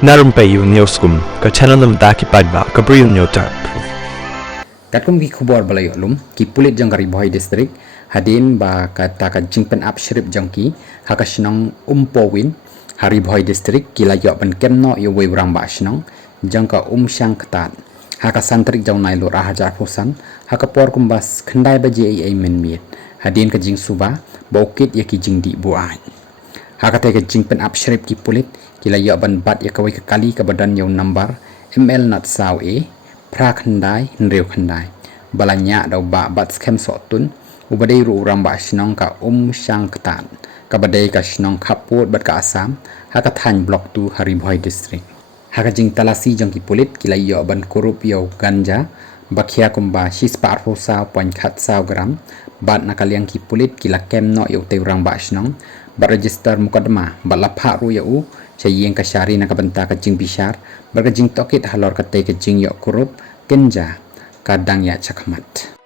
Narum payu neoskum ka chananam daki padba ka briu neotar. Katkum ki khubor balai olum ki pulit jangkari bohai distrik hadin ba kata ka jingpen ap shrip jangki haka shnong umpowin hari bohai distrik ki la yo ban kemno yo we brang ba shnong jangka syang ktat haka santrik jang nai lo rahajar phusan haka por kumbas khandai ba je ai men miet hadin ka jing suba bokit ya ki jing di buai haka te ka jingpen ap shrip ki pulit ki la yo ban bat ya ka we ka kali ka badan yo number ml not saw e pra khandai nreu khandai balanya dau ba bat skem sotun ubadai ru ramba shnong ka syang ktan ka badai ka shnong khapot bat ka asam haka than block tu hari bohai district haka jing talasi jang ki pulit kilai yo ban korup yo ganja bakhia kumba shispa arfo sa point khat sa gram bat nakaliang ki pulit kila kem no yo te rang ba shnong ba register mukadma ba lapha ru yo chayeng ka shari na kabanta ka jing bishar ba ka jing tokit halor ka te ka jing yo korup genja kadang ya chakmat